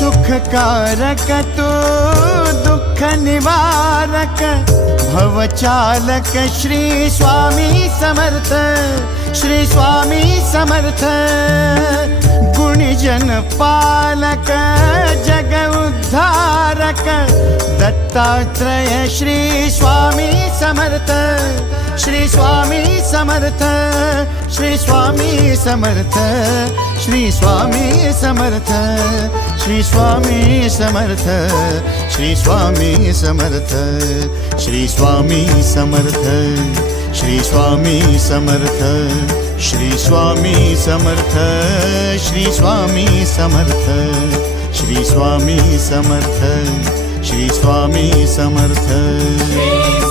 सुखकारक तू दुःख निवारक भवचालक श्री स्वामी समर्थ, श्री स्वामी समर्थ। गुणीजन पालक जग उद्धारक दत्तात्रेय श्री स्वामी समर्थ, श्री स्वामी समर्थ, श्री स्वामी समर्थ, श्री स्वामी समर्थ, श्री स्वामी समर्थ, श्री स्वामी समर्थ, श्री स्वामी समर्थ, श्री स्वामी समर्थ, श्री स्वामी समर्थ, श्री स्वामी समर्थ, श्री स्वामी समर्थ, श्री स्वामी समर्थ।